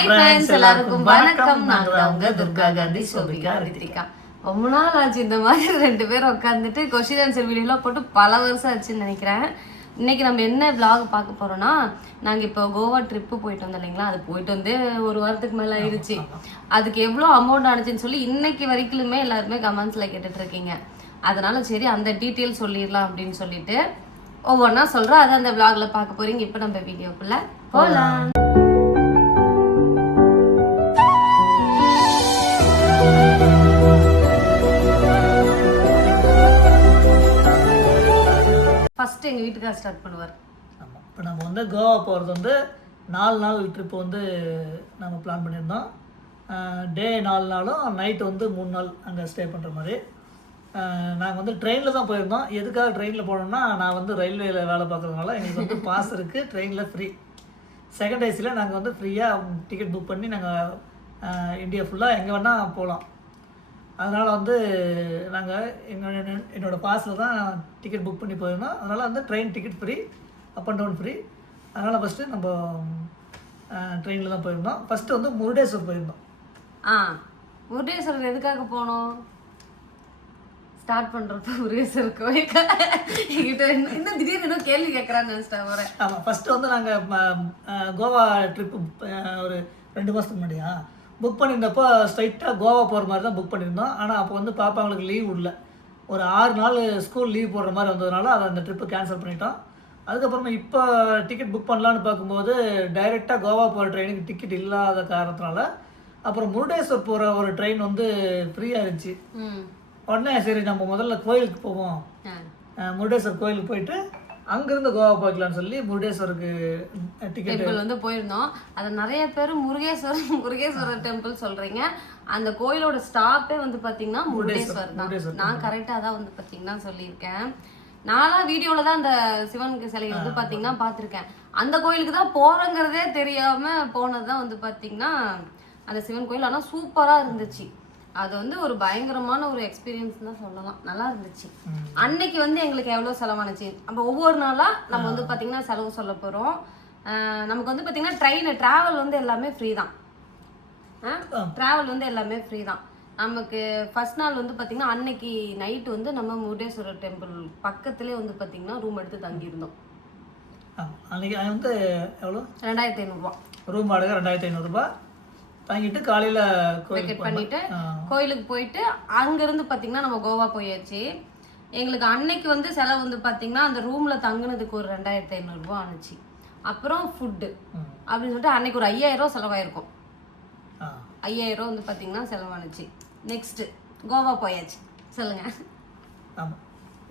Hi friends, எல்லாருக்கும் வணக்கம். நாங்க அவங்க துர்கா காந்தி, சோபிகா, ரித்திகா. ரொம்ப நாள் ஆச்சு இந்த மாதிரி ரெண்டு பேரும் உட்காந்துட்டு கொஸ்டின் ஆன்சர் வீடியோலாம் போட்டு பல வருஷம் ஆச்சுன்னு நினைக்கிறேன். இன்னைக்கு நம்ம என்ன vlog பார்க்க போறோம்னா, நாங்கள் இப்போ கோவா ட்ரிப்பு போயிட்டு வந்தோம் இல்லைங்களா, அது போயிட்டு வந்து ஒரு வாரத்துக்கு மேலே ஆயிடுச்சு. அதுக்கு எவ்வளோ அமௌண்ட் ஆனிச்சுன்னு சொல்லி இன்னைக்கு வரைக்குமே எல்லாருமே கமெண்ட்ஸில் கேட்டுட்டு இருக்கீங்க. அதனால சரி அந்த டீட்டெயில் சொல்லிடலாம் அப்படின்னு சொல்லிட்டு ஒவ்வொன்றா சொல்கிறோம். அதை அந்த vlogல பார்க்க போறீங்க. இப்போ நம்ம வீடியோக்குள்ள போகலாம். ஃபர்ஸ்ட் எங்கள் வீட்டுக்காக ஸ்டார்ட் பண்ணுவார். ஆமாம், இப்போ நம்ம வந்து கோவா போகிறது வந்து 4 நாள் ட்ரிப்பு வந்து நம்ம பிளான் பண்ணியிருந்தோம். டே 4 நாளும் நைட்டு வந்து 3 நாள் அங்கே ஸ்டே பண்ணுற மாதிரி. நாங்கள் வந்து ட்ரெயினில் தான் போயிருந்தோம். எதுக்காக ட்ரெயினில் போனோம்னா, நான் வந்து ரயில்வேயில் வேலை பார்க்குறதுனால எங்களுக்கு வந்து பாஸ் இருக்குது, ட்ரெயினில் ஃப்ரீ. செகண்ட் ஏசியில் நாங்கள் வந்து ஃப்ரீயாக டிக்கெட் புக் பண்ணி நாங்கள் இந்தியா ஃபுல்லாக எங்கே வேணால் போகலாம். அதனால் வந்து நாங்கள் என்னோடய பாஸில் தான் டிக்கெட் புக் பண்ணி போயிருந்தோம். அதனால் வந்து train ticket free, up and down free. அதனால் ஃபஸ்ட்டு நம்ம ட்ரெயினில் தான் போயிருந்தோம். ஃபஸ்ட்டு வந்து முருடேஸ்வர் போயிருந்தோம். முருடேஸ்வரர் எதுக்காக போனோம்? ஸ்டார்ட் பண்ணுறப்ப முருகேஸ்வரர் கோயில்கிட்ட இன்னும் திடீர்னு இன்னும் கேள்வி கேட்குறான்னு நினச்சிட்டேன் வரேன். ஆமாம், ஃபஸ்ட்டு வந்து நாங்கள் கோவா ட்ரிப்பு ஒரு 2 மாதத்துக்கு முன்னாடியா புக் பண்ணியிருந்தப்போ ஸ்ட்ரைட்டாக கோவா போகிற மாதிரி தான் புக் பண்ணியிருந்தோம். ஆனால் அப்போ வந்து பாப்பாங்களுக்கு லீவ் விடல. ஒரு 6 நாள் ஸ்கூல் லீவ் போடுற மாதிரி வந்ததுனால அதை அந்த ட்ரிப்பு கேன்சல் பண்ணிட்டோம். அதுக்கப்புறமா இப்போ டிக்கெட் புக் பண்ணலான்னு பார்க்கும்போது டைரெக்டாக கோவா போகிற ட்ரெயினுக்கு டிக்கெட் இல்லாத காரணத்தினால அப்புறம் முருடேஸ்வர் போகிற ஒரு ட்ரெயின் வந்து ஃப்ரீயாக இருந்துச்சு. உடனே சரி நம்ம முதல்ல கோயிலுக்கு போவோம், முருடேஸ்வர் கோயிலுக்கு போயிட்டு அங்கேருந்து கோவா போய்க்கலான்னு சொல்லி முருடேஸ்வருக்கு டிக்கெட் வந்து போயிருந்தோம். அதை நிறைய பேர் முருகேஸ்வரர் டெம்பிள் சொல்கிறீங்க. அந்த கோயிலோட ஸ்டாப்பே வந்து பார்த்தீங்கன்னா முருடேஸ்வர் தான். நான் கரெக்டாக தான் வந்து பார்த்தீங்கன்னா சொல்லியிருக்கேன். நான்லாம் வீடியோவில் தான் அந்த சிவனுக்கு சிலை வந்து பார்த்தீங்கன்னா பார்த்துருக்கேன். அந்த கோயிலுக்கு தான் போகிறோங்கிறதே தெரியாமல் போனது தான் வந்து பார்த்தீங்கன்னா அந்த சிவன் கோயில். ஆனால் சூப்பராக இருந்துச்சு. அது வந்து ஒரு பயங்கரமான ஒரு எக்ஸ்பீரியன்ஸ் தான் சொல்லலாம். நல்லா இருந்துச்சு. அன்னைக்கு வந்து எங்களுக்கு எவ்வளோ செலவானுச்சு, நம்ம ஒவ்வொரு நாளாக நம்ம வந்து பார்த்தீங்கன்னா செலவு சொல்ல போகிறோம். நமக்கு வந்து பார்த்தீங்கன்னா ட்ராவல் வந்து எல்லாமே ஃப்ரீ தான். ட்ராவல் வந்து எல்லாமே ஃப்ரீ தான். நமக்கு ஃபர்ஸ்ட் நாள் வந்து பார்த்தீங்கன்னா அன்னைக்கு நைட்டு வந்து நம்ம முருடேஸ்வரர் டெம்பிள் பக்கத்துலேயே வந்து பார்த்தீங்கன்னா ரூம் எடுத்து தங்கியிருந்தோம். அன்னைக்கு வந்து எவ்வளோ? 2500 ரூம் வாடகை 2500 தங்கிட்டு காலையில் டிக்கெட் பண்ணிட்டு கோயிலுக்கு போயிட்டு அங்கேருந்து பார்த்தீங்கன்னா நம்ம கோவா போயாச்சு. எங்களுக்கு அன்னைக்கு வந்து செலவு வந்து பார்த்தீங்கன்னா அந்த ரூமில் தங்குனதுக்கு ஒரு 2500 ஆனிச்சு. அப்புறம் ஃபுட்டு அப்படின்னு சொல்லிட்டு அன்னைக்கு ஒரு 5000 செலவாயிருக்கும். 5000 வந்து பார்த்தீங்கன்னா செலவானுச்சு. நெக்ஸ்ட்டு கோவா போயாச்சு. சொல்லுங்கள். ஆமாம்,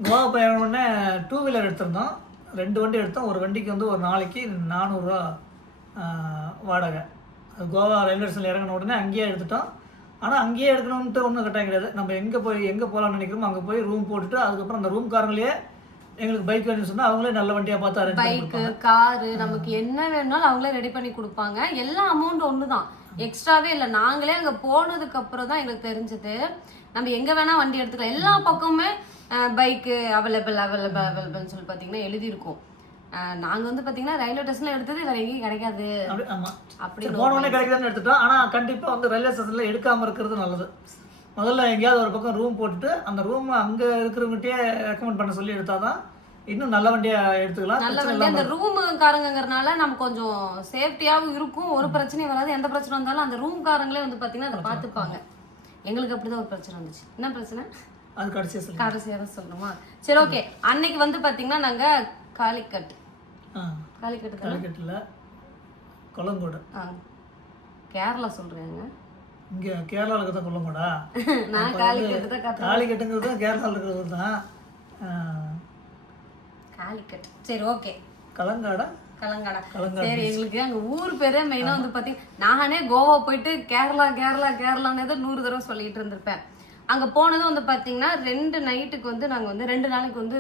கோவா போயவுடனே 2 வீலர் எடுத்திருந்தோம். 2 வண்டி எடுத்தோம். ஒரு வண்டிக்கு வந்து ஒரு நாளைக்கு 400 வாடகை. கோவா ரயில்வே ஸ்டேஷனில் இறங்கின உடனே அங்கேயே எடுத்துட்டோம். ஆனால் அங்கேயே எடுக்கணும்ன்ட்டு ஒன்றும் கட்டாயம் கிடையாது. நம்ம எங்கே போகலான்னு நினைக்கிறோமோ அங்கே போய் ரூம் போட்டுட்டு அதுக்கப்புறம் அந்த ரூம்காரங்களே எங்களுக்கு பைக் வேணும்னு சொன்னால் அவங்களே நல்ல வண்டியாக பார்த்து அரேஞ்ச் பண்ணி பைக்கு, காரு நமக்கு என்ன வேணும்னாலும் அவங்களே ரெடி பண்ணி கொடுப்பாங்க. எல்லா அமௌண்ட் ஒன்று தான், எக்ஸ்ட்ராவே இல்லை. நாங்களே அங்கே போனதுக்கு அப்புறம் தான் எங்களுக்கு தெரிஞ்சது நம்ம எங்கே வேணால் வண்டி எடுத்துக்கலாம். எல்லா பக்கமுமே பைக்கு அவைலபிள்னு சொல்லி பார்த்தீங்கன்னா எழுதியிருக்கோம். நாங்கள் வந்து பார்த்தீங்கன்னா ரயில்வே ஸ்டேஷனில் எடுத்தது வேறு எங்கேயும் கிடைக்காது. அப்படி போனோடனே கிடைக்காதுன்னு எடுத்துட்டோம். ஆனால் கண்டிப்பாக வந்து ரயில்வே ஸ்டேஷனில் எடுக்காமல் இருக்கிறது நல்லது. முதல்ல எங்கேயாவது ஒரு பக்கம் ரூம் போட்டுட்டு அந்த ரூம் அங்கே இருக்கிறவங்ககிட்டயே ரெக்கமெண்ட் பண்ண சொல்லி எடுத்தால் தான் இன்னும் நல்ல வண்டியாக எடுத்துக்கலாம். நல்ல வண்டி அந்த ரூமுக்காரங்கிறதுனால நம்ம கொஞ்சம் சேஃப்டியாகவும் இருக்கும். ஒரு பிரச்சனையும் வராது. எந்த பிரச்சனை வந்தாலும் அந்த ரூம்காரங்களே வந்து பார்த்தீங்கன்னா அதை பார்த்துப்பாங்க. எங்களுக்கு அப்படிதான் ஒரு பிரச்சனை வந்துச்சு. என்ன பிரச்சனை அது கடைசியாக தான் சொல்லணுமா? சரி, ஓகே. அன்னைக்கு வந்து பார்த்தீங்கன்னா நாங்கள் காலிக்கட்டில் கொல்லங்கோடு கேரளா சொல்கிறேங்க. இங்கே கேரளாவில் இருக்கிறத கொல்லங்கோடா? நான் காலிக்கட்டுங்கிறது கேரளாவில் இருக்கிறது தான். காலிக்கட். சரி, ஓகே. கலங்காடா. சரி, எங்களுக்கு அங்கே ஊர் பேரே மெயினாக வந்து பார்த்தீங்கன்னா நானே கோவா போயிட்டு கேரளான்னு ஏதோ 100 தடவை சொல்லிட்டு இருந்திருப்பேன். அங்கே போனதும் வந்து பார்த்தீங்கன்னா 2 நைட்டுக்கு வந்து நாங்கள் வந்து 2 நாளைக்கு வந்து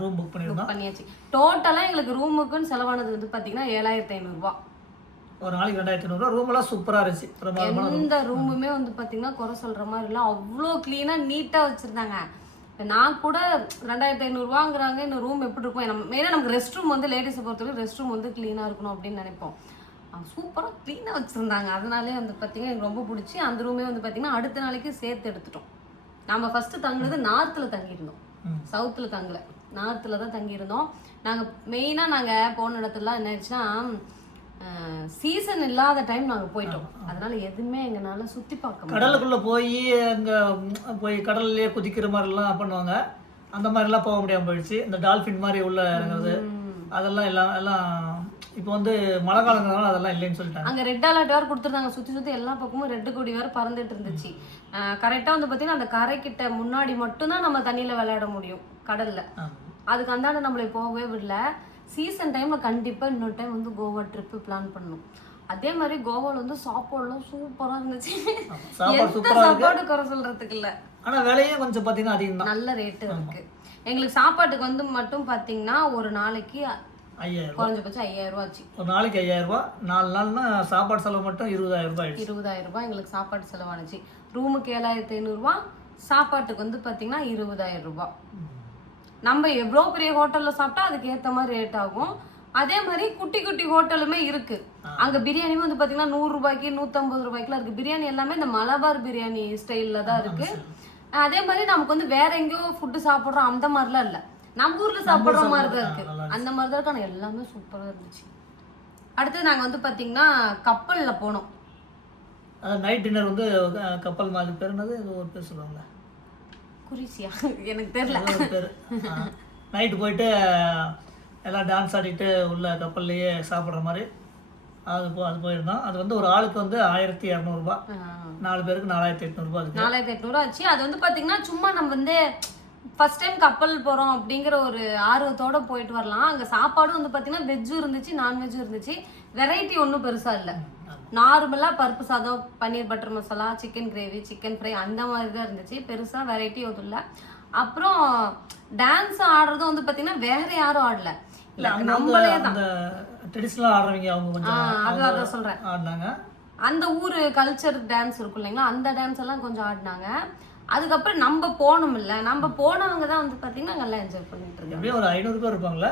ரூம் புக் பண்ணியாச்சு. டோட்டலாக எங்களுக்கு ரூமுக்குன்னு செலவானது வந்து பார்த்தீங்கன்னா 7500. ஒரு நாளைக்கு 2500. ரூமெல்லாம் சூப்பராக இருந்துச்சு. எந்த ரூமுமே வந்து பார்த்தீங்கன்னா குறை சொல்கிற மாதிரி இல்லை. அவ்வளோ க்ளீனாக நீட்டாக வச்சுருந்தாங்க. நான் கூட 2500 இந்த ரூம் எப்படி இருக்கும். மெயினாக நமக்கு ரெஸ்ட் ரூம் வந்து லேடிஸை பொறுத்தவரைக்கும் ரெஸ்ட் ரூம் வந்து க்ளீனாக இருக்கணும் அப்படின்னு நினைப்போம். சூப்பராக க்ளீனாக வச்சுருந்தாங்க. அதனாலே வந்து பார்த்தீங்கன்னா எனக்கு ரொம்ப பிடிச்சி அந்த ரூமே வந்து பார்த்தீங்கன்னா அடுத்த நாளைக்கு சேர்த்து எடுத்துட்டோம். நம்ம ஃபஸ்ட்டு தங்குனது நார்த்தில் தங்கியிருந்தோம், சவுத்தில் தங்கலை, நார்த்தில் தான் தங்கியிருந்தோம். நாங்கள் மெயினாக நாங்கள் போன இடத்துலலாம் என்ன ஆயிடுச்சுன்னா சீசன் இல்லாத டைம் நாங்கள் போயிட்டோம். அதனால எதுவுமே எங்களால் சுற்றி பார்க்க முடியல. கடலுக்குள்ளே போய் அங்கே போய் கடல்லையே குதிக்கிற மாதிரிலாம் பண்ணுவாங்க, அந்த மாதிரிலாம் போக முடியாமல் போயிடுச்சு. இந்த டால்ஃபின் மாதிரி உள்ள இறங்குறது அதெல்லாம் எல்லாம் இப்போ வந்து மழை காலங்கிறதுனால அதெல்லாம் இல்லைன்னு சொல்லிட்டாங்க. அங்கே ரெட் அலர்ட் வேறு கொடுத்துருந்தாங்க, சுற்றி எல்லா பக்கமும் ரெட்டு கொடி வேறு பறந்துட்டு இருந்துச்சு. கரெக்டாக வந்து பார்த்தீங்கன்னா அந்த கரைக்கிட்ட முன்னாடி மட்டும்தான் நம்ம தண்ணியில் விளையாட முடியும் கடலில். அதுக்கு அந்தாண்ட நம்மளை போகவே விடல. சீசன் டைமில் கண்டிப்பாக இன்னொரு டைம் வந்து கோவா ட்ரிப்பு பிளான் பண்ணணும். அதே மாதிரி கோவாவில் வந்து சாப்பாடுலாம் சூப்பராக இருந்துச்சு. சாப்பாடு குறை சொல்கிறதுக்கு இல்லை, ஆனால் விலையும் கொஞ்சம் பார்த்தீங்கன்னா அதிகம் தான், நல்ல ரேட்டு இருக்குது. எங்களுக்கு சாப்பாட்டுக்கு வந்து மட்டும் பார்த்தீங்கன்னா ஒரு நாளைக்கு 5000, குறைஞ்சபட்சம் 5000 ரூபா ஆச்சு. ஒரு நாளைக்கு 5000 ரூபா, 4 நாள்னா சாப்பாடு செலவு மட்டும் 20000 ரூபாய். 20000 ரூபாய் எங்களுக்கு சாப்பாடு செலவானுச்சு. ரூமுக்கு 7500 ரூபா, சாப்பாட்டுக்கு வந்து பார்த்தீங்கன்னா 20000 ரூபாய். நம்ம எவ்வளோ பெரிய ஹோட்டலில் சாப்பிட்டா அதுக்கு ஏற்ற மாதிரி ரேட் ஆகும். அதே மாதிரி குட்டி குட்டி ஹோட்டலுமே இருக்கு. அங்கே பிரியாணியுமே வந்து பார்த்தீங்கன்னா 100 ரூபாய்க்கு 150 ரூபாய்க்குலாம் இருக்கு. பிரியாணி எல்லாமே இந்த மலபார் பிரியாணி ஸ்டைலில் தான் இருக்கு. அதே மாதிரி நமக்கு வந்து வேற எங்கேயோ ஃபுட்டு சாப்பிட்றோம் அந்த மாதிரிலாம் இல்லை, நம்ம ஊரில் சாப்பிட்ற மாதிரி தான் இருக்கு. அந்த மாதிரி தான் இருக்கு. ஆனால் எல்லாமே சூப்பராக இருந்துச்சு. அடுத்து நாங்கள் வந்து பார்த்தீங்கன்னா கப்பலில் போனோம். நைட் டின்னர் வந்து கப்பல் மாதிரி பேர் என்னது, ஒரு பேர் சொல்லுவாங்க, குறிச்சியா எனக்கு தெரியல பேர். நைட்டு போயிட்டு எல்லாம் டான்ஸ் ஆடிட்டு உள்ள கப்பல்லையே சாப்பிட்ற மாதிரி அது போயிருந்தோம். அது வந்து ஒரு ஆளுக்கு வந்து 1200 ரூபாய், 4 பேருக்கு 4800 ரூபாய். 4800 ஆச்சு. அது வந்து பார்த்தீங்கன்னா சும்மா நம்ம வந்து ஃபர்ஸ்ட் டைம் கப்பல் போகிறோம் அப்படிங்கிற ஒரு ஆர்வத்தோடு போயிட்டு வரலாம். அங்கே சாப்பாடும் வந்து பார்த்தீங்கன்னா வெஜ்ஜும் இருந்துச்சு, நான்வெஜ்ஜும் இருந்துச்சு. வெரைட்டி ஒன்றும் பெருசாக இல்லை. நார்மலாக பருப்பு சாதம், paneer butter masala, chicken gravy, chicken fry அந்த மாதிரி தான் இருந்துச்சு. பெருசாக வெரைட்டி எதுவும் இல்லை. அப்புறம் டான்ஸ் ஆடுறதும் வந்து பார்த்தீங்கன்னா வேற யாரும் ஆடல, நம்மளே தான் ட்ரெடிஷ்னலாக ஆடுறவங்க அவங்க கொஞ்சம் அதான் சொல்கிறேன் ஆடினாங்க. அந்த ஊர் கல்ச்சர் டான்ஸ் இருக்கும் இல்லைங்களா, அந்த டான்ஸ் எல்லாம் கொஞ்சம் ஆடினாங்க. அதுக்கப்புறம் நம்ம போனோம் இல்லை, நம்ம போனவங்க தான் வந்து பார்த்தீங்கன்னா நல்லா என்ஜாய் பண்ணிட்டு இருக்கோம். எப்படியும் ஒரு 500 பேர் இருப்பாங்களே,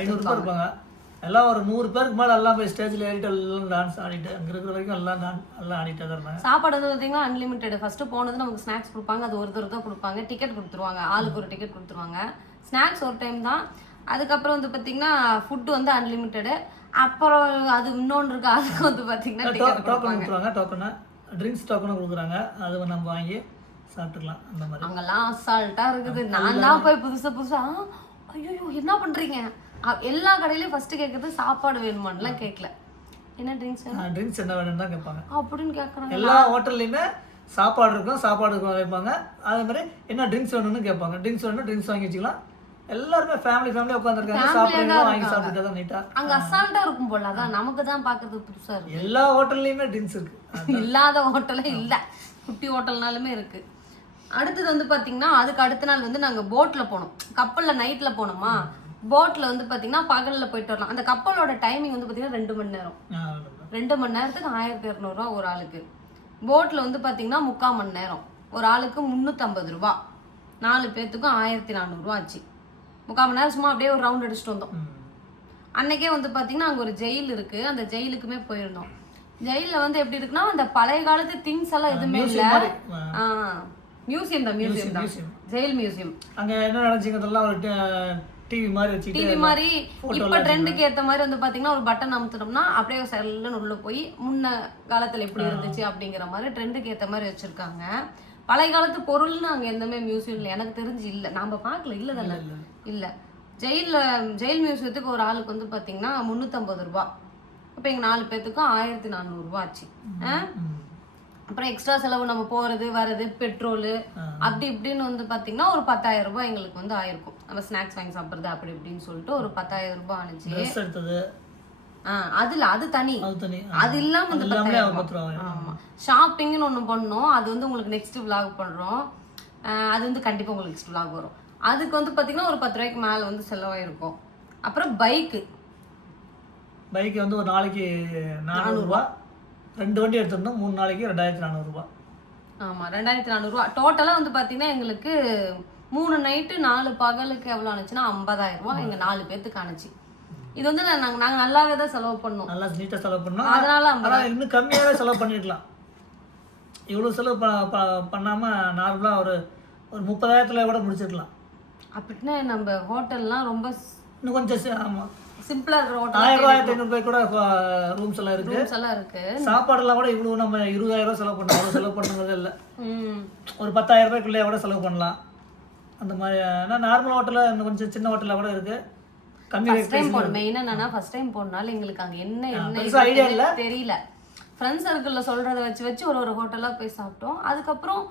500 பேர் இருப்பாங்க. எல்லாம் ஒரு 100 பேருக்கு மேலே எல்லாம் போய் ஸ்டேஜில் ஏறிட்டு எல்லாம் டான்ஸ் ஆடிட்டு அங்கே இருக்கிற வரைக்கும் எல்லாம் ஆடிட்டு தான் இருந்தாங்க. சாப்பாடு வந்து பார்த்தீங்கன்னா அன்லிமிட்டெட். ஃபஸ்ட்டு போனது நமக்கு ஸ்நாக்ஸ் கொடுப்பாங்க, அது ஒருத்தர் தான் கொடுப்பாங்க. டிக்கெட் கொடுத்துருவாங்க, ஆளுக்கு ஒரு டிக்கெட் கொடுத்துருவாங்க. ஸ்நாக்ஸ் ஒரு டைம் தான். அதுக்கப்புறம் வந்து பார்த்தீங்கன்னா ஃபுட்டு வந்து அன்லிமிட்டெடு. அப்புறம் அது இன்னொன்று இருக்குது, அதுக்கு வந்து பார்த்தீங்கன்னா டோக்கன் கொடுத்துருவாங்க. டோக்கனு ட்ரிங்க்ஸ் டோக்கனும் கொடுக்குறாங்க, அது நம்ம வாங்கி சாப்பிட்டுக்கலாம். அந்த மாதிரி அங்கெல்லாம் அசால்ட்டாக இருக்குது. நான் தான் போய் புதுசாக ஐயோ என்ன பண்ணுறீங்க, எல்லா கடையிலையும் ஃபஸ்ட்டு கேட்குறது சாப்பாடு வேணுமான்லாம் கேட்கல, என்ன ட்ரிங்க்ஸ் என்ன வேணும்னு தான் கேட்பாங்க அப்படின்னு கேட்குறாங்க. எல்லா ஹோட்டல்லையுமே சாப்பாடு இருக்கும், சாப்பாடு வைப்பாங்க. அதே மாதிரி என்ன ட்ரிங்க்ஸ் வேணும்னு கேட்பாங்க. ட்ரிங்க்ஸ் வேணும்னா ட்ரிங்க்ஸ் வாங்கி வச்சுக்கலாம். எல்லாருமே ஃபேமிலியாக உட்காந்துருக்காங்க, சாப்பிட்டு வாங்கி சாப்பிட்டு தான் நீட்டா அங்கே அசால்ட்டாக இருக்கும் போல. அதான் நமக்கு தான் பார்க்கறது புதுசாக இருக்கு. எல்லா ஹோட்டல்லையுமே ட்ரிங்க்ஸ் இருக்கு, இல்லாத ஹோட்டலே இல்லை, குட்டி ஹோட்டல்னாலுமே இருக்கு. அடுத்தது வந்து பார்த்தீங்கன்னா அதுக்கு அடுத்த நாள் வந்து நாங்கள் போட்டில் போனோம். கப்பலில் நைட்டில் போனோமா, போட்டில் வந்து பார்த்தீங்கன்னா பகலில் போயிட்டு வரலாம். அந்த கப்பலோட டைமிங் வந்து பார்த்தீங்கன்னா 2 மணி நேரம். 2 மணி நேரத்துக்கு 1200 ரூபா ஒரு ஆளுக்கு. போட்டில் வந்து பார்த்தீங்கன்னா 3/4 மணி நேரம், ஒரு ஆளுக்கு 350 ரூபா, 4 பேர்த்துக்கும் 1400 ரூபா ஆச்சு. 3/4 மணி நேரம் சும்மா அப்படியே ஒரு ரவுண்ட் அடிச்சுட்டு வந்தோம். அன்னைக்கே வந்து பார்த்தீங்கன்னா அங்கே ஒரு ஜெயில் இருக்குது, அந்த ஜெயிலுக்குமே போயிருந்தோம். ஜெயிலில் வந்து எப்படி இருக்குன்னா அந்த பழைய காலத்து திங்ஸ் எல்லாம் எதுவுமே இல்லை. மியூசியம் தான், ஜெயில் மியூசியம். அங்கே என்ன நடந்துச்சுங்கிறதெல்லாம் ஒரு டிவி மாதிரி வச்சு, டிவி மாதிரி இப்போ ட்ரெண்டுக்கு ஏற்ற மாதிரி வந்து பார்த்தீங்கன்னா ஒரு பட்டன் அமுத்துனோம்னா அப்படியே செல்லுன்னு உள்ள போய் முன்ன காலத்தில் எப்படி இருந்துச்சு அப்படிங்கிற மாதிரி ட்ரெண்டுக்கு ஏற்ற மாதிரி வச்சுருக்காங்க. பழைய காலத்து பொருள்னு அங்கே எந்தமே மியூசியம் இல்லை எனக்கு தெரிஞ்சு, இல்லை நம்ம பார்க்கல, இல்லை தானே இல்லை. ஜெயில் மியூசியத்துக்கு ஒரு ஆளுக்கு வந்து பார்த்தீங்கன்னா 350 ரூபா. இப்போ எங்கள் 4 பேர்த்துக்கும் 1400 ரூபா ஆச்சு. அப்புறம் எக்ஸ்ட்ரா செலவு நம்ம போகிறது வர்றது, பெட்ரோலு அப்படி இப்படின்னு வந்து பார்த்தீங்கன்னா ஒரு 10000 ரூபாய் எங்களுக்கு வந்து ஆயிருக்கும். நம்ம ஸ்நாக்ஸ் வாங்கி சாப்பிட்றது அப்படி இப்படின்னு சொல்லிட்டு ஒரு 10000 ரூபாய் ஆனிச்சு. அது தனி, அது இல்லாமல் வந்து 10000 ரூபாய். ஆமாம், ஷாப்பிங்னு ஒன்று பண்ணோம், அது வந்து உங்களுக்கு நெக்ஸ்ட் விலாக் பண்ணுறோம். அது வந்து கண்டிப்பாக உங்களுக்கு நெக்ஸ்ட் விலாக் வரும். அதுக்கு வந்து பார்த்தீங்கன்னா ஒரு 10 ரூபாய்க்கு மேலே வந்து செலவாயிருக்கும். அப்புறம் பைக்கு வந்து ஒரு நாளைக்கு 400 ரூபா, 2 வண்டி எடுத்திருந்தோம், 3 நாளைக்கு 2400 ரூபா. ஆமாம், 2400 ரூபா டோட்டலாக வந்து பார்த்தீங்கன்னா எங்களுக்கு 3 நைட்டு 4 பகலுக்கு எவ்வளோ ஆனிச்சுன்னா 50000 ரூபா எங்கள் 4 பேர்த்துக்கு ஆனிச்சு. இது வந்து நாங்க நல்லாவே தான் செலவு பண்ணோம், நல்லா நீட்டாக செலவு பண்ணோம். அதனால ஆனால் இன்னும் கம்மியாகவே செலவு பண்ணிருக்கலாம். இவ்வளோ செலவு பண்ணாமல் நார்மலாக ஒரு 30,000 கூட முடிச்சிருக்கலாம். அப்படின்னா நம்ம ஹோட்டல்லாம் ரொம்ப இன்னும் கொஞ்சம் ஆமாம் சிம்பிளா இருக்கிற ஹோட்டல் 1000-1500 கூட ரூம்ஸ் எல்லாம் இருக்கு. ரூம்ஸ் எல்லாம் இருக்கு. சாப்பாடெல்லாம் கூட இவ்வளோ நம்ம 20,000 செலவு பண்ணோம், அவ்வளோ செலவு பண்ணுறது இல்லை. ஒரு 10,000 கூட செலவு பண்ணலாம் அந்த மாதிரி. ஆனால் நார்மல் ஹோட்டலில் இன்னும் கொஞ்சம் சின்ன ஹோட்டலில் கூட இருக்கு. கம்மி ஃபர்ஸ்ட் டைம் போனோம். மெயினா என்னன்னா ஃபர்ஸ்ட் டைம் போனால எங்களுக்கு அங்க என்ன ஐடியா இல்லை, தெரியல. ஃப்ரெண்ட்ஸ் சர்க்கிளில் சொல்றத வச்சு ஒரு ஹோட்டலா போய் சாப்பிட்டோம். அதுக்கப்புறம்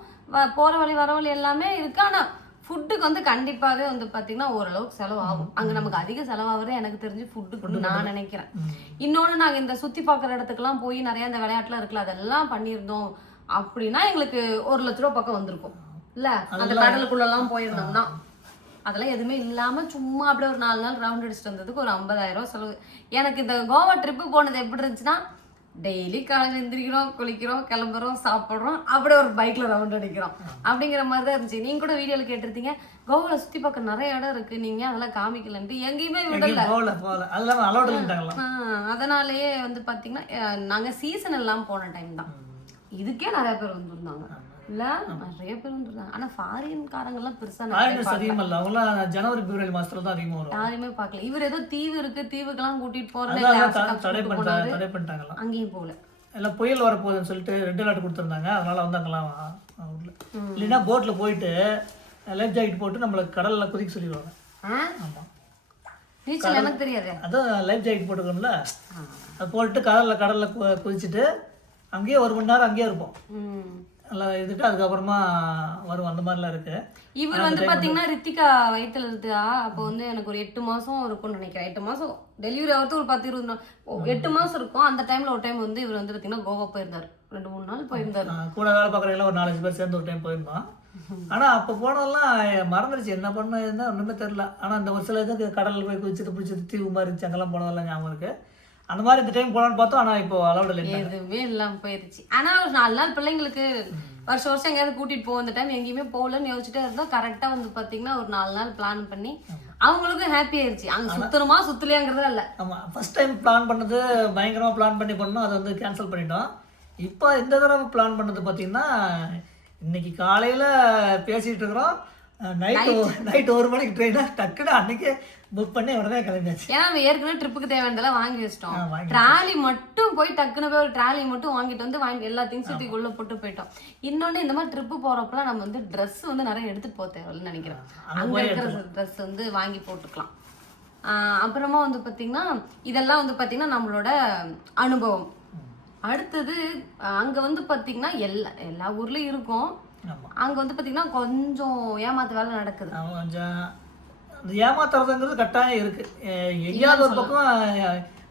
போற வழி வர வழி எல்லாமே இருக்கு. ஆனா ஃபுட்டுக்கு வந்து கண்டிப்பாவே வந்து பாத்தீங்கன்னா ஓரளவுக்கு செலவாகும். அங்க நமக்கு அதிக செலவாகிறதே எனக்கு தெரிஞ்சு ஃபுட்டுக்கு நான் நினைக்கிறேன். இன்னொன்னு நாங்க இந்த சுத்தி பார்க்குற இடத்துக்குலாம் போய் நிறைய இந்த விளையாட்டுலாம் இருக்குல்ல அதெல்லாம் பண்ணியிருந்தோம் அப்படின்னா எங்களுக்கு 1,00,000 ரூபா பக்கம் வந்திருக்கும் இல்ல, அந்த கடலுக்குள்ளெல்லாம் போயிருந்தோம்னா. அதெல்லாம் எதுவுமே இல்லாம சும்மா அப்படியே ஒரு 4 நாள் ரவுண்ட் அடிச்சுட்டு வந்ததுக்கு ஒரு 50,000 செலவு. எனக்கு இந்த கோவா ட்ரிப்பு போனது எப்படி இருந்துச்சுன்னா, டெய்லி காலையில் எந்திரிக்கிறோம், குளிக்கிறோம், கிளம்புறோம், சாப்பிட்றோம், அப்படியே ஒரு பைக்ல ரவுண்ட் அடிக்கிறோம் அப்படிங்கிற மாதிரி தான் இருந்துச்சு. நீங்க கூட வீடியோல கேட்டிருந்தீங்க கோவால சுத்தி பார்க்க நிறைய இடம் இருக்கு, நீங்க அதெல்லாம் காமிக்கலன்ட்டு எங்கேயுமே விடல. அதனாலயே வந்து பாத்தீங்கன்னா நாங்க சீசன் எல்லாம் போன டைம் தான், இதுக்கே நிறைய பேர் வந்திருந்தாங்க இல்ல, நிறைய பேர் வந்திருந்தாங்க. ஆனா ஃபாரின் காரங்கெல்லாம் பெருசா ஜனவரி பிப்ரவரி மாசத்துல தான் அதிகமா வரும், யாருமே பார்க்கல. இவர் ஏதோ தீவு இருக்கு, தீவுக்கெல்லாம் கூட்டிட்டு போறேன், அங்கேயும் போகல. எல்லாம் புயல் வரப்போகுதுன்னு சொல்லிட்டு ரெட் அலர்ட் கொடுத்துருந்தாங்க. அதனால வந்து அங்கெல்லாம் இல்லைன்னா போட்ல போயிட்டு லைஃப் ஜாக்கெட் போட்டு நம்மளுக்கு கடல்ல குதிக்க சொல்லிடுவாங்க. ஆமா, நீச்சல் எனக்கு தெரியாது. அதான் லைஃப் ஜாக்கெட் போட்டுக்கணும்ல, அது போட்டு கடல்ல குதிச்சுட்டு அங்கேயே 1 மணி நேரம் அங்கேயே இருப்போம். நல்லா இருந்துட்டு அதுக்கப்புறமா வரும். அந்த மாதிரிலாம் இருக்கு. இவர் வந்து பாத்தீங்கன்னா ரித்திகா வயிற்றுல இருந்தா அப்போ வந்து எனக்கு ஒரு 8 மாசம் இருக்கும்னு நினைக்கிறேன். 8 மாசம் டெலிவரி ஆகிறது ஒரு 10-20 நாள், 8 மாசம் இருக்கும். அந்த டைம்ல ஒரு டைம் வந்து இவர் வந்து பாத்தீங்கன்னா கோவா போயிருந்தாரு, 2-3 நாள் போயிருந்தாரு. கூட வேலை பார்க்குறவங்க ஒரு 4-5 பேர் சேர்ந்து ஒரு டைம் போயிருந்தோம். ஆனா அப்போ போனதெல்லாம் மறந்துடுச்சு, என்ன பண்ண இருந்தா ஒண்ணுமே தெரியல. ஆனா அந்த ஒரு சில இதுக்கு கடலில் போய் குதிச்சுட்டு பிடிச்சது தீவு மாதிரி இருந்துச்சு, அங்கெல்லாம் போனதெல்லாம் ஞாபகம் இருக்கு. அந்த மாதிரி இந்த டைம் போலான்னு பார்த்தோம், ஆனா இப்போ அலௌட் இல்லை, எதுவுமே இல்லாம போயிருச்சு. ஆனா ஒரு 4 நாள் பிள்ளைங்களுக்கு வருஷம் எங்கேயாவது கூட்டிட்டு போவோம். இந்த டைம் எங்கேயுமே போகலன்னு யோசிச்சுட்டே இருந்தோம். கரெக்டா வந்து பாத்தீங்கன்னா ஒரு 4 நாள் பிளான் பண்ணி அவங்களுக்கும் ஹாப்பி ஆயிடுச்சு. அங்க சுத்தணுமா சுத்தலையாங்கிறதா இல்ல. ஆமா, ஃபர்ஸ்ட் டைம் பிளான் பண்ணது பயங்கரமா பிளான் பண்ணோம், அதை வந்து கேன்சல் பண்ணிட்டோம். இப்போ இந்த தடவை பிளான் பண்ணது பாத்தீங்கன்னா இன்னைக்கு காலையில பேசிட்டு இருக்கிறோம், நைட் 1 மணிக்கு ட்ரெயினா டக்குன்னு அன்னைக்கு புக் பண்ணி உடனே கிளம்பியாச்சு. ஏன்னா நம்ம ஏற்கனவே ட்ரிப்புக்கு தேவையானதெல்லாம் வாங்கி வச்சிட்டோம். ட்ராலி மட்டும் போய் டக்குன்னு போய் ஒரு ட்ராலி மட்டும் வாங்கிட்டு வந்து எல்லா திங்ஸும் உள்ள போட்டு போயிட்டோம். இன்னொன்னு இந்த மாதிரி ட்ரிப்பு போறப்பலாம் நம்ம வந்து ட்ரெஸ் வந்து நிறைய எடுத்துட்டு போக தேவையில்லைன்னு நினைக்கிறேன். அங்க இருக்கிற ட்ரெஸ் வந்து வாங்கி போட்டுக்கலாம். அப்புறமா வந்து பாத்தீங்கன்னா இதெல்லாம் வந்து பாத்தீங்கன்னா நம்மளோட அனுபவம். அடுத்தது அங்க வந்து பாத்தீங்கன்னா எல்லா ஊர்லயும் இருக்கும். அங்க வந்து பாத்தீங்கன்னா கொஞ்சம் ஏமாத்து வேலை நடக்குது. கொஞ்சம் ஏமாத்துறதுங்கிறது கட்டாயம் இருக்கு. எங்கேயாவது ஒரு பக்கம்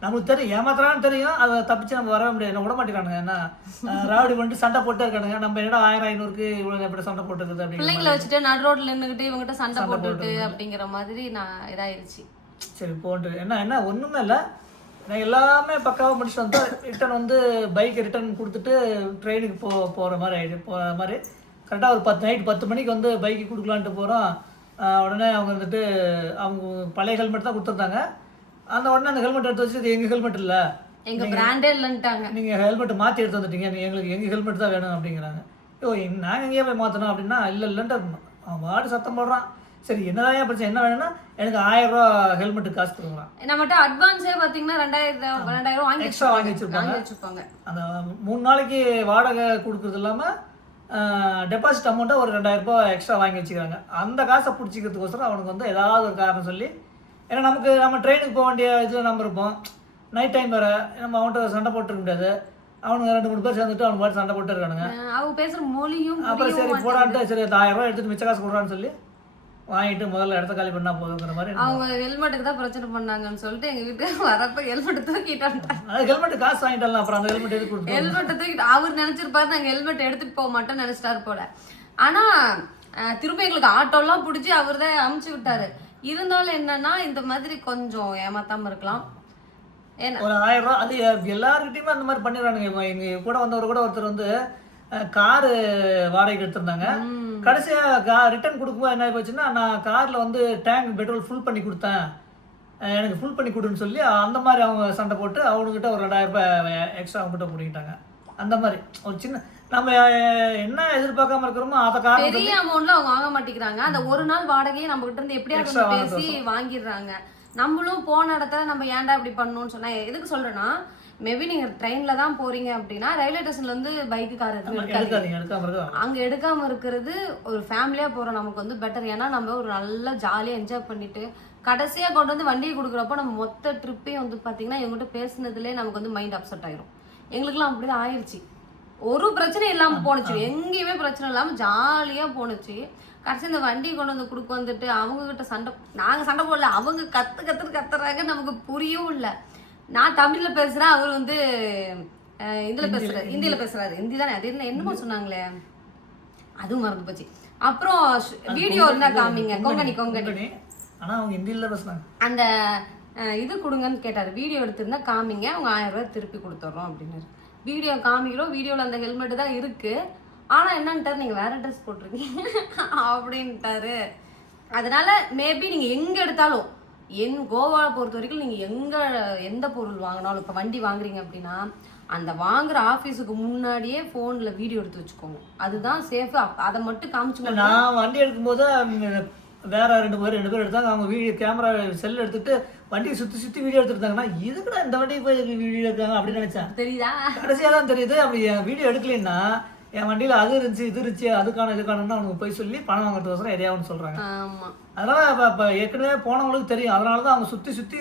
நமக்கு தெரியும் ஏமாத்துறான்னு தெரியும், அதை தப்பிச்சு நம்ம வர முடியாது, விட மாட்டேங்கிறானுங்க. என்ன ராவடி பண்ணிட்டு சண்டை போட்டே இருக்கானுங்க. நம்ம என்னடா 1000-500க்கு இவ்வளவு எப்படி சண்டை போட்டுருக்குது அப்படின்னு பிள்ளைங்களை வச்சுட்டு நடு ரோட்ல நின்றுக்கிட்டு இவங்ககிட்ட சண்டை போட்டுட்டு அப்படிங்கிற மாதிரி நான் இதாயிருச்சு. சரி போட்டு என்ன ஒண்ணுமே இல்லை, நான் எல்லாமே பக்காவாக முடிச்சுட்டு வந்தோம். ரிட்டன் வந்து பைக்கு ரிட்டன் கொடுத்துட்டு ட்ரெயினுக்கு போகிற மாதிரி கரெக்டாக ஒரு 10 மணிக்கு வந்து பைக்கு கொடுக்கலான்ட்டு போகிறோம். உடனே அவங்க வந்துட்டு அவங்க பழைய ஹெல்மெட் தான் கொடுத்துருந்தாங்க. உடனே அந்த ஹெல்மெட் எடுத்து வச்சு எங்கள் ஹெல்மெட் இல்லை, எங்கள் பிராண்டே இல்லைன்ட்டாங்க, நீங்கள் ஹெல்மெட் மாற்றி எடுத்து வந்துட்டீங்க, எங்கள் ஹெல்மெட் தான் வேணும் அப்படிங்கிறாங்க. நாங்கள் எங்கேயே போய் மாற்றணும் அப்படின்னா இல்லைன்ட்டு வாடு சத்தம் போடுறான். சரி என்னதான் பிரச்சனை, என்ன வேணும்னா எனக்கு 1000 ரூபா ஹெல்மெட்டு காசு கொடுக்குறான். நம்மகிட்ட அட்வான்ஸே பார்த்தீங்கன்னா 2000 வாங்கி எக்ஸ்ட்ரா வாங்கி வச்சுருப்பாங்க. அந்த 3 நாளைக்கு வாடகை கொடுக்குறது இல்லாமல் டெபாசிட் அமௌண்ட்டை ஒரு 2000 ரூபாய் எக்ஸ்ட்ரா வாங்கி வச்சுக்கிறாங்க. அந்த காசை பிடிச்சிக்கிறதுக்கோசரம் அவனுக்கு வந்து ஏதாவது ஒரு காரணம் சொல்லி, ஏன்னா நம்ம ட்ரெயினுக்கு போக வேண்டிய இதில் நம்ம இருப்போம், நைட் டைம் வேறு, நம்ம அவன்கிட்ட சண்டை போட்டுருக்க முடியாது. அவனுங்க 2-3 பேர் சேர்ந்துட்டு அவனுக்கு பாட்டு சண்டை போட்டு இருக்கானுங்க. அவங்க பேசுகிற மொழியும் அப்புறம் சரி போடான்ட்டு சரி 1000 ரூபா எடுத்துட்டு மிச்ச காசு கொடுறான்னு சொல்லி வாங்கிட்டு முதல்ல இடத்த காலி பண்ணா போதுங்கிற மாதிரி. அவங்க ஹெல்மெட்டுக்கு தான் பிரச்சனை பண்ணாங்கன்னு சொல்லிட்டு எங்க வீட்டுக்கு வரப்ப ஹெல்மெட் தூக்கிட்டாங்க. ஹெல்மெட் காசு வாங்கிட்டாங்க. அப்புறம் அந்த ஹெல்மெட் எடுத்து கொடுத்து ஹெல்மெட் தூக்கிட்டு அவர் நினைச்சிருப்பாரு நாங்க ஹெல்மெட் எடுத்துட்டு போக மாட்டோம்னு நினைச்சிட்டாரு போல. ஆனா திரும்ப எங்களுக்கு ஆட்டோலாம் பிடிச்சி அவர் தான் அமுச்சு விட்டாரு. இருந்தாலும் என்னன்னா இந்த மாதிரி கொஞ்சம் ஏமாத்தாம இருக்கலாம். ஒரு 1000 ரூபா அது எல்லாருக்கிட்டையுமே அந்த மாதிரி பண்ணிடுறானுங்க. எங்க கூட வந்தவர் கூட ஒருத்தர் வந்து காரு வாடகைக்கு எடுத்திருந்தாங்க. கடைசியாக ரிட்டர்ன் கொடுக்கும்போது என்ன போச்சுன்னா, நான் காரில் வந்து டேங்க் பெட்ரோல் ஃபுல் பண்ணி கொடுத்தேன், எனக்கு ஃபுல் பண்ணி கொடுன்னு சொல்லி அந்த மாதிரி அவங்க சண்டை போட்டு அவங்ககிட்ட ஒரு 2000 ரூபாய் எக்ஸ்ட்ரா அவங்ககிட்ட பிடிக்கிட்டாங்க. அந்த மாதிரி ஒரு சின்ன நம்ம என்ன எதிர்பார்க்காம இருக்கிறோமோ அதை காரணம் பெரிய அமௌண்ட்ல அவங்க வாங்க மாட்டேங்கிறாங்க. அந்த ஒரு நாள் வாடகையை நம்ம கிட்ட இருந்து எப்படியாவது பேசி வாங்கிடுறாங்க. நம்மளும் போன இடத்துல நம்ம ஏன்டா இப்படி பண்ணணும்னு சொன்னா எதுக்கு சொல்றேன்னா, மேபி நீங்க ட்ரெயின்ல தான் போறீங்க அப்படின்னா ரயில்வே ஸ்டேஷன்ல இருந்து பைக்கு கார் அங்க எடுக்காம இருக்கிறது ஒரு ஃபேமிலியா போற நமக்கு வந்து பெட்டர். ஏன்னா நம்ம ஒரு நல்லா ஜாலியா என்ஜாய் பண்ணிட்டு கடைசியா கொண்டு வந்து வண்டியை கொடுக்குறப்போ நம்ம மொத்த ட்ரிப்பையும் வந்து பாத்தீங்கன்னா இவங்ககிட்ட பேசுனதுலேயே நமக்கு வந்து மைண்ட் அப்செட் ஆயிரும். எங்களுக்குலாம் அப்படிதான் ஆயிடுச்சு. ஒரு பிரச்சனை இல்லாம போனுச்சு, எங்கேயுமே பிரச்சனை இல்லாம ஜாலியா போனுச்சு. கடைசி இந்த வண்டி கொண்டு வந்து கொடுக்க வந்துட்டு அவங்க கிட்ட சண்டை, நாங்க சண்டை போடல, அவங்க கத்துறாங்க, நமக்கு புரியவும் இல்லை. நான் தமிழ்ல பேசுறேன், அவர் வந்து இந்தியில பேசுறாரு. ஹிந்தி தானே, அது என்னமோ சொன்னாங்களே, அதுவும் மறந்து போச்சு. அப்புறம் வீடியோ இருந்தா காமிங்க, கொங்கணி ஆனா அவங்க ஹிந்தியில பேசுறாங்க. அந்த இது கொடுங்கன்னு கேட்டாரு, வீடியோ எடுத்திருந்தா காமிங்க, அவங்க 1000 ரூபாய் திருப்பி கொடுத்துட்றோம் அப்படின்னாரு. வீடியோ காமிக்கிறோம், வீடியோவில் அந்த ஹெல்மெட் தான் இருக்கு, ஆனால் என்னன்ட்டார், நீங்கள் வேற ட்ரெஸ் போட்டிருக்கீங்க அப்படின்ட்டாரு. அதனால மேபி நீங்கள் எங்கே எடுத்தாலும், கோவாவை பொறுத்த வரைக்கும் நீங்கள் எந்த பொருள் வாங்கினாலும், இப்போ வண்டி வாங்குறீங்க அப்படின்னா அந்த வாங்குற ஆஃபீஸுக்கு முன்னாடியே ஃபோனில் வீடியோ எடுத்து வச்சுக்கோங்க, அதுதான் சேஃபு. அதை மட்டும் காமிச்சுக்கோங்க. நான் வண்டி எடுக்கும்போது வேற 2 பேர் எடுத்தாங்க. அவங்க வீடியோ கேமரா செல் எடுத்துட்டு வண்டியை சுற்றி வீடியோ எடுத்துருந்தாங்கன்னா இதுக்குடா இந்த வண்டியை போய் வீடியோ எடுத்தாங்க அப்படின்னு நினைச்சேன். தெரியுதா? கடைசியாக தான் தெரியுது. அப்படி என் வீடியோ எடுக்கலைன்னா என் வண்டியில் அது இருந்துச்சு இது இருந்துச்சு அதுக்கான இதுக்கானு அவங்க போய் சொல்லி பணம் வாங்குறதுக்கோசரம் எதையாவுன்னு சொல்கிறாங்க. அதனால இப்போ ஏற்கனவே போனவங்களுக்கு தெரியும். அதனால தான் அவங்க சுற்றி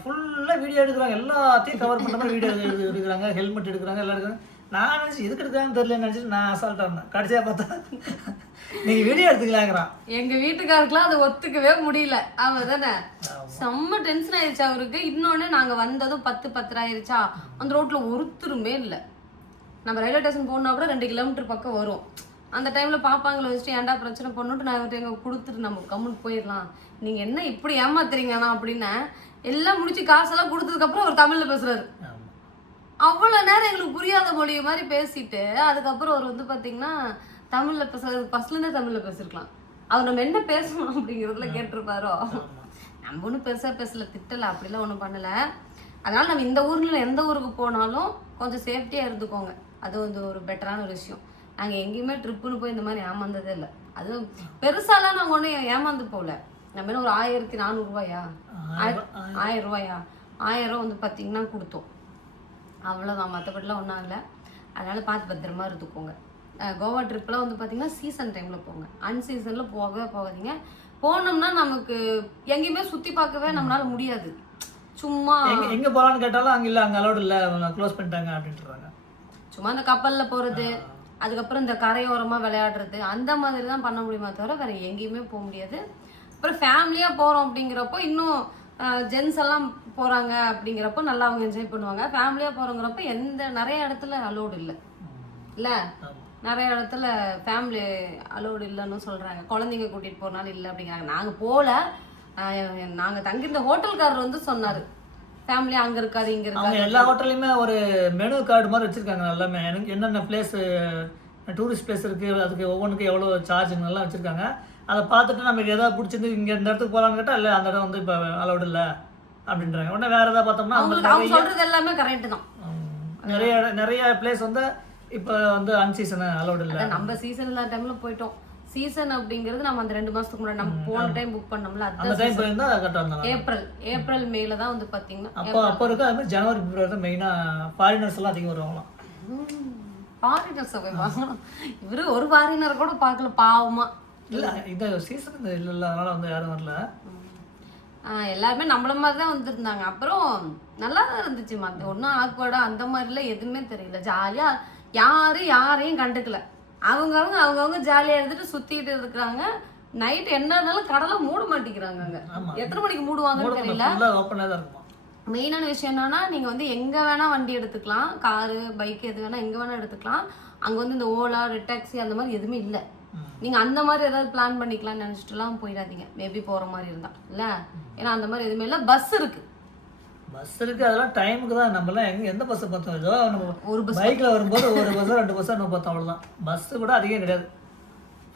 ஃபுல்லாக வீடியோ எடுக்கிறாங்க, எல்லாத்தையும் கவர் பண்ணுற மாதிரி வீடியோ எடுக்கிறாங்க, ஹெல்மெட் எடுக்கிறாங்க, எல்லாம் எடுக்கிறாங்க. நான் நினச்சி எதுக்கு எடுக்கிறாங்கன்னு தெரியலன்னு நினச்சிட்டு நான் அசால்ட்டாக இருந்தேன். கடைசியாக பார்த்தா நீங்கள் வீடியோ எடுத்துக்கலாங்கிறான். எங்கள் வீட்டுக்காருக்குலாம் அதை ஒத்துக்கவே முடியல. அவன் தானே செம்ம டென்ஷன் ஆயிடுச்சு அவருக்கு. இன்னொன்று நாங்கள் வந்ததும் 10 ஆயிடுச்சா, அந்த ரோட்டில் ஒருத்தருமே இல்லை. நம்ம ரயில்வே ஸ்டேஷன் போனா கூட 2 கிலோமீட்டர் பக்கம் வரும். அந்த டைமில் பாப்பாங்களை வச்சுட்டு ஏன்டா பிரச்சனை பண்ணிட்டு நான் இவர்கிட்ட எங்கே கொடுத்துட்டு நம்ம கம்முன்னு போயிடலாம், நீங்கள் என்ன இப்படி ஏமாத்துறீங்கண்ணா அப்படின்னு எல்லாம் முடிச்சு காசெல்லாம் கொடுத்ததுக்கப்புறம் அவர் தமிழில் பேசுகிறாரு. அவ்வளோ நேரம் எங்களுக்கு புரியாத மொழி மாதிரி பேசிட்டு அதுக்கப்புறம் அவர் வந்து பார்த்தீங்கன்னா தமிழில் பேசுறது, ஃபர்ஸ்ட்லேருந்தே தமிழில் பேசியிருக்கலாம். அவர் நம்ம என்ன பேசணும் அப்படிங்கிறதுல கேட்டிருப்பாரோ. நம்ம ஒன்றும் பெருசாக பேசலை, திட்டலை, அப்படிலாம் ஒன்றும் பண்ணலை. அதனால் நம்ம இந்த ஊரில் எந்த ஊருக்கு போனாலும் கொஞ்சம் சேஃப்டியாக இருந்துக்கோங்க, அது வந்து ஒரு பெட்டரான ஒரு விஷயம். நாங்கள் எங்கேயுமே ட்ரிப்புன்னு போய் இந்த மாதிரி ஏமாந்ததே இல்லை. அதுவும் பெருசாலாம் நாங்கள் ஒன்றும் ஏமாந்து போகல. நம்ம என்ன ஒரு 1400 ரூபாயா 1000 ரூபாயா 1000 வந்து பார்த்தீங்கன்னா கொடுத்தோம், அவ்வளோதான். மற்றபடிலாம் ஒன்றும் இல்லை. அதனால் பார்த்து பத்திரமா இருந்துக்கோங்க. கோவா ட்ரிப்லாம் வந்து பார்த்தீங்கன்னா சீசன் டைமில் போங்க, அன்சீசனில் போகவே போகாதீங்க. போனோம்னா நமக்கு எங்கேயுமே சுற்றி பார்க்கவே நம்மளால முடியாது. சும்மா எங்கே போகலான்னு கேட்டாலும் அங்கே இல்லை, அங்கே அலோடு இல்லை, க்ளோஸ் பண்ணிட்டாங்க அப்படின்றாங்க. சும்மா இந்த கப்பலில் போகிறது, அதுக்கப்புறம் இந்த கரையோரமாக விளையாடுறது, அந்த மாதிரி தான் பண்ண முடியுமா தவிர வேறு எங்கேயுமே போக முடியாது. அப்புறம் ஃபேமிலியாக போகிறோம் அப்படிங்கிறப்போ இன்னும் ஜென்ஸ் எல்லாம் போகிறாங்க அப்படிங்கிறப்போ நல்லா அவங்க என்ஜாய் பண்ணுவாங்க. ஃபேமிலியாக போகிறோங்கிறப்ப நிறைய இடத்துல அலோடு இல்லை நிறைய இடத்துல ஃபேமிலி அலோடு இல்லைன்னு சொல்கிறாங்க. குழந்தைங்க கூட்டிகிட்டு போகிறனால இல்லை அப்படிங்கிறாங்க. நாங்கள் போகல, நாங்கள் தங்கியிருந்த ஹோட்டல்காரர் வந்து சொன்னார் ஃபேமிலி அங்கே இருக்காது இங்கே இருக்காது. எல்லா ஹோட்டல்லையுமே ஒரு மெனு கார்டு மாதிரி வச்சுருக்காங்க. எல்லாமே எனக்கு என்னென்ன பிளேஸு டூரிஸ்ட் பிளேஸ் இருக்குது, அதுக்கு ஒவ்வொன்றுக்கும் எவ்வளோ சார்ஜுங்கெல்லாம் வச்சுருக்காங்க. அதை பார்த்துட்டு நமக்கு எதாவது பிடிச்சிருந்து இங்கே இந்த இடத்துக்கு போகலான்னு கேட்டால் இல்லை அந்த இடம் வந்து இப்போ அலோடு இல்லை அப்படின்றாங்க. உடனே வேறு எதாவது பார்த்தோம்னா அவங்க சொல்கிறது எல்லாமே கரெக்டு தான். நிறைய பிளேஸ் வந்து இப்போ வந்து அன்சீசனு அலோடு இல்லை. நம்ம சீசன் இல்லாத டைமில் போயிட்டோம். சீசன் அப்படிங்கிறது நம்ம அந்த 2 மாதத்துக்கு முன்னாடி நம்ம போன டைம் புக் பண்ணோம்ல, அந்த டைம் போயிருந்தா கரெக்டாக இருந்தாங்க. ஏப்ரல் மேல தான் வந்து பார்த்தீங்கன்னா அப்போ இருக்கு. அது மாதிரி ஜனவரி பிப்ரவரி தான் மெயினாக ஃபாரினர்ஸ் எல்லாம் அதிகம் வருவாங்களாம். ஃபாரினர்ஸை போய் பார்க்கணும். இவரு ஒரு ஃபாரினர் கூட பார்க்கல பாவமா. இல்லை இந்த சீசன் இல்லை, அதனால வந்து யாரும் வரல. எல்லாருமே நம்மள மாதிரி தான் வந்துருந்தாங்க. அப்புறம் நல்லா தான் இருந்துச்சு. மற்ற ஒன்றும் ஆக்வர்டாக அந்த மாதிரிலாம் எதுவுமே தெரியல. ஜாலியாக யாரையும் கண்டுக்கல. அவங்கவுங்க ஜாலியாக இருந்துட்டு சுற்றிட்டு இருக்கிறாங்க. நைட்டு என்ன இருந்தாலும் கடலை மூட மாட்டேங்கிறாங்க. அங்கே எத்தனை மணிக்கு மூடுவாங்கன்னு தெரியல. மெயினான விஷயம் என்னன்னா, நீங்கள் வந்து எங்கே வேணால் வண்டி எடுத்துக்கலாம், காரு பைக் எது வேணால் எங்கே வேணால் எடுத்துக்கலாம். அங்கே வந்து இந்த ஓலா டாக்ஸி அந்த மாதிரி எதுவுமே இல்லை. நீங்கள் அந்த மாதிரி ஏதாவது பிளான் பண்ணிக்கலாம்னு நினச்சிட்டுலாம் போயிடாதீங்க, மேபி போகிற மாதிரி இருந்தால் இல்லை. ஏன்னா அந்த மாதிரி எதுவுமே இல்லை. பஸ் இருக்குது, அதெல்லாம் டைமுக்கு தான். நம்மளாம் எந்த பஸ்ஸை பார்த்தோம், ஏதோ நம்ம ஒரு பைக்கில் வரும்போது ஒரு பஸ்ஸோ 2 பஸ்ஸோ நம்ம பார்த்தோம், அவ்வளோதான். பஸ்ஸு கூட அதிகம் கிடையாது.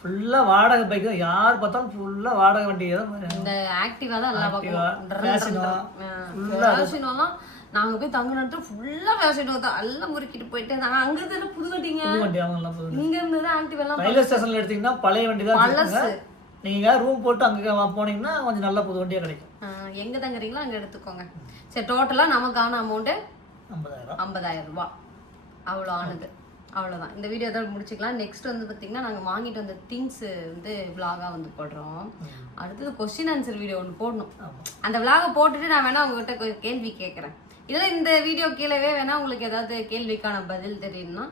ஃபுல்லாக வாடகை பைக் தான், யார் பார்த்தாலும் ஃபுல்லாக வாடகை வண்டி தான். இந்த ஆக்டிவா தான் எல்லா ஃபேஷனோ ஃபேஷனோலாம் நாங்க போய் தங்கினட்டு ஃபுல்லா ஃபேஷனோ தான் எல்லாம் முறுக்கிட்டு போயிட்டு நாங்க அங்க இருந்து புது வண்டிங்க, புது வண்டி அவங்கெல்லாம் புது வண்டி. இங்க இருந்து தான் ஆக்டிவ் எல்லாம் ரயில்வே ஸ்டேஷனில் எடுத்தீங்கன்னா பழைய வண்டி தான் பழசு. நீங்கள் ரூம் போட்டு அங்கே போனீங்கன்னா கொஞ்சம் நல்ல புது வண்டியாக கிடைக்கும். எங்க தங்குறீங்களோ அங்க எடுத்துக்கோங்க. சரி, டோட்டலா நமக்கான அமௌண்ட் 50,000 ரூபாய் அவ்வளோ ஆனது. அவ்வளோதான், இந்த வீடியோ தான் முடிச்சுக்கலாம். நெக்ஸ்ட் வந்து பார்த்தீங்கன்னா நாங்கள் வாங்கிட்டு வந்த திங்ஸ் வந்து விலாகாக வந்து போடுறோம். அடுத்தது கொஸ்டின் ஆன்சர் வீடியோ ஒன்று போடணும். அந்த விலாகை போட்டுட்டு நான் வேணா உங்ககிட்ட கேள்வி கேட்குறேன். இல்லை இந்த வீடியோ கீழவே வேணா உங்களுக்கு ஏதாவது கேள்விக்கான பதில் தெரியும்னா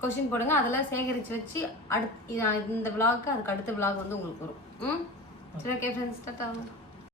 கொஸ்டின் போடுங்க, அதெல்லாம் சேகரித்து வச்சு இந்த விலாக்கு அதுக்கு அடுத்த விலாக் வந்து உங்களுக்கு வரும். சரி, ஓகே ஃப்ரெண்ட்ஸ், டாட்டா.